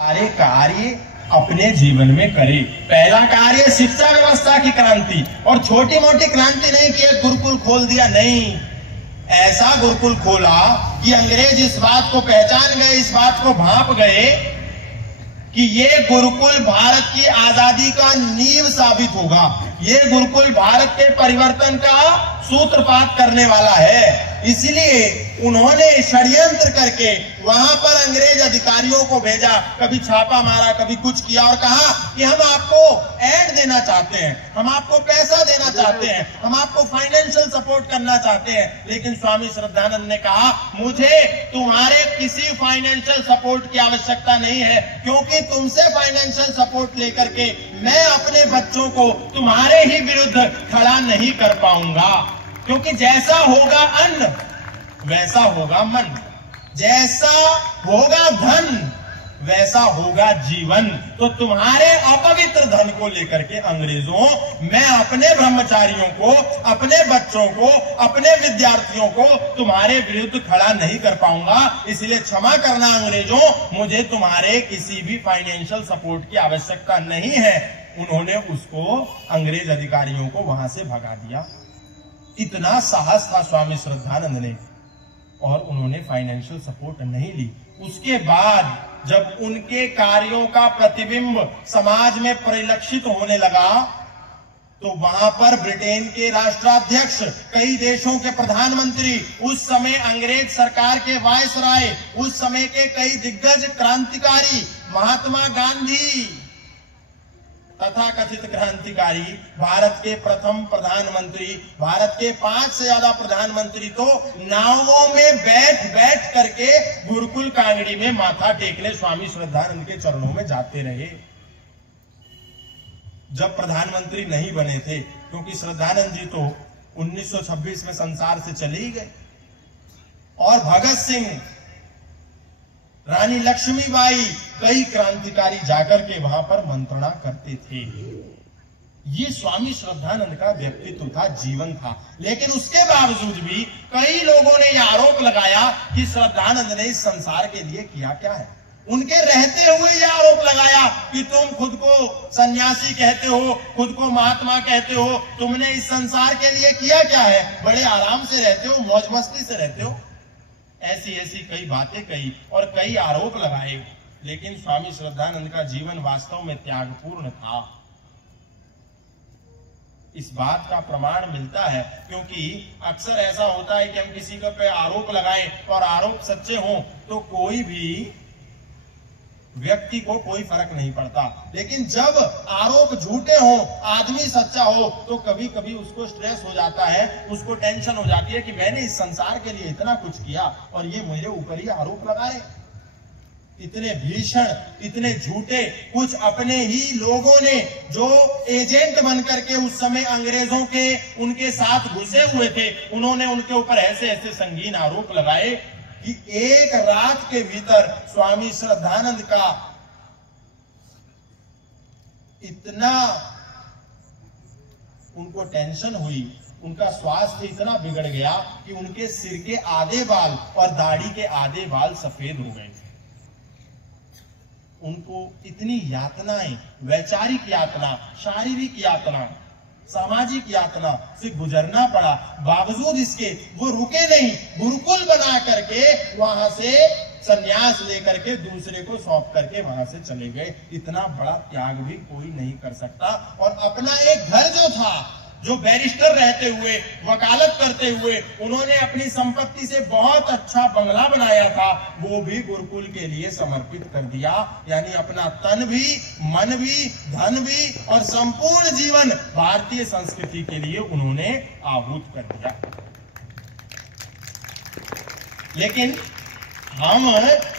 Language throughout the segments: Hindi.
सारे कार्य अपने जीवन में करे। पहला कार्य शिक्षा व्यवस्था की क्रांति, और छोटी मोटी क्रांति नहीं कि एक गुरुकुल खोल दिया, नहीं, ऐसा गुरुकुल खोला कि अंग्रेज इस बात को पहचान गए, इस बात को भांप गए कि ये गुरुकुल भारत की आजादी का नींव साबित होगा, ये गुरुकुल भारत के परिवर्तन का सूत्रपात करने वाला है। इसलिए उन्होंने षड्यंत्र करके वहां पर अंग्रेज अधिकारियों को भेजा, कभी छापा मारा, कभी कुछ किया, और कहा कि हम आपको ऐड देना चाहते हैं, हम आपको पैसा देना चाहते हैं, हम आपको फाइनेंशियल सपोर्ट करना चाहते हैं। लेकिन स्वामी श्रद्धानंद ने कहा, मुझे तुम्हारे किसी फाइनेंशियल सपोर्ट की आवश्यकता नहीं है, क्योंकि तुमसे फाइनेंशियल सपोर्ट लेकर के मैं अपने बच्चों को तुम्हारे ही विरुद्ध खड़ा नहीं कर पाऊंगा। क्योंकि जैसा होगा अन्न वैसा होगा मन, जैसा होगा धन वैसा होगा जीवन। तो तुम्हारे अपवित्र धन को लेकर के अंग्रेजों, मैं अपने ब्रह्मचारियों को, अपने बच्चों को, अपने विद्यार्थियों को तुम्हारे विरुद्ध खड़ा नहीं कर पाऊंगा, इसलिए क्षमा करना अंग्रेजों, मुझे तुम्हारे किसी भी फाइनेंशियल सपोर्ट की आवश्यकता नहीं है। उन्होंने उसको, अंग्रेज अधिकारियों को वहां से भगा दिया। इतना साहस था स्वामी श्रद्धानंद ने, और उन्होंने फाइनेंशियल सपोर्ट नहीं ली। उसके बाद जब उनके कार्यों का प्रतिबिंब समाज में परिलक्षित होने लगा, तो वहां पर ब्रिटेन के राष्ट्राध्यक्ष, कई देशों के प्रधानमंत्री, उस समय अंग्रेज सरकार के वायसराय, उस समय के कई दिग्गज क्रांतिकारी, महात्मा गांधी तथा कथित क्रांतिकारी, भारत के प्रथम प्रधानमंत्री, भारत के 5 से ज्यादा प्रधानमंत्री तो नावों में बैठ बैठ करके गुरुकुल कांगड़ी में माथा टेकने स्वामी श्रद्धानंद के चरणों में जाते रहे। जब प्रधानमंत्री नहीं बने थे, क्योंकि श्रद्धानंद जी तो 1926 में संसार से चले ही गए, और भगत सिंह, रानी लक्ष्मीबाई, कई क्रांतिकारी जाकर के वहां पर मंत्रणा करते थे। ये स्वामी श्रद्धानंद का व्यक्तित्व था, जीवन था। लेकिन उसके बावजूद भी कई लोगों ने यह आरोप लगाया कि श्रद्धानंद ने इस संसार के लिए किया क्या है। उनके रहते हुए यह आरोप लगाया कि तुम खुद को सन्यासी कहते हो, खुद को महात्मा कहते हो, तुमने इस संसार के लिए किया क्या है, बड़े आराम से रहते हो, मौज मस्ती से रहते हो। ऐसी ऐसी कई बातें कही और कई आरोप लगाए। लेकिन स्वामी श्रद्धानंद का जीवन वास्तव में त्यागपूर्ण था। इस बात का प्रमाण मिलता है, क्योंकि अक्सर ऐसा होता है कि हम किसी के पे आरोप लगाएं और आरोप सच्चे हों तो कोई भी व्यक्ति को कोई फर्क नहीं पड़ता। लेकिन जब आरोप झूठे हो, आदमी सच्चा हो, तो कभी कभी उसको स्ट्रेस हो जाता है, उसको टेंशन हो जाती है कि मैंने इस संसार के लिए इतना कुछ किया और ये मेरे ऊपर ही आरोप लगाए। इतने भीषण, इतने झूठे, कुछ अपने ही लोगों ने जो एजेंट बनकर के उस समय अंग्रेजों के उनके साथ घुसे हुए थे, उन्होंने उनके ऊपर ऐसे ऐसे संगीन आरोप लगाए कि एक रात के भीतर स्वामी श्रद्धानंद का इतना उनको टेंशन हुई, उनका स्वास्थ्य इतना बिगड़ गया कि उनके सिर के आधे बाल और दाढ़ी के आधे बाल सफेद हो गए। उनको इतनी यातनाएं, वैचारिक यातना, शारीरिक यातना, सामाजिक यातना से गुजरना पड़ा। बावजूद इसके वो रुके नहीं, गुरुकुल बना करके वहां से संन्यास लेकर के दूसरे को सौंप करके वहां से चले गए। इतना बड़ा त्याग भी कोई नहीं कर सकता। और अपना एक घर जो था, जो बैरिस्टर रहते हुए, वकालत करते हुए, उन्होंने अपनी संपत्ति से बहुत अच्छा बंगला बनाया था, वो भी गुरुकुल के लिए समर्पित कर दिया। यानी अपना तन भी, मन भी, धन भी और संपूर्ण जीवन भारतीय संस्कृति के लिए उन्होंने आहूत कर दिया। लेकिन हम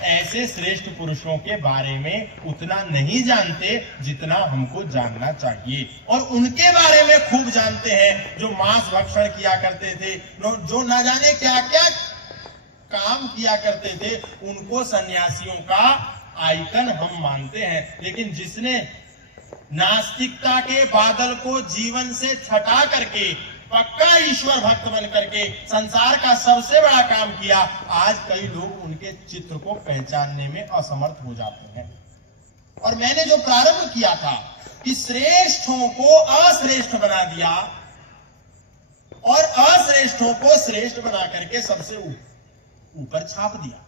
ऐसे श्रेष्ठ पुरुषों के बारे में उतना नहीं जानते जितना हमको जानना चाहिए, और उनके बारे में खूब जानते हैं जो मांस भक्षण किया करते थे, जो ना जाने क्या क्या काम किया करते थे। उनको सन्यासियों का आइकन हम मानते हैं। लेकिन जिसने नास्तिकता के बादल को जीवन से छटा करके पक्का ईश्वर भक्त बन करके संसार का सबसे बड़ा काम किया, आज कई लोग उनके चित्र को पहचानने में असमर्थ हो जाते हैं। और मैंने जो प्रारंभ किया था कि श्रेष्ठों को अश्रेष्ठ बना दिया और अश्रेष्ठों को श्रेष्ठ बना करके सबसे ऊपर छाप दिया।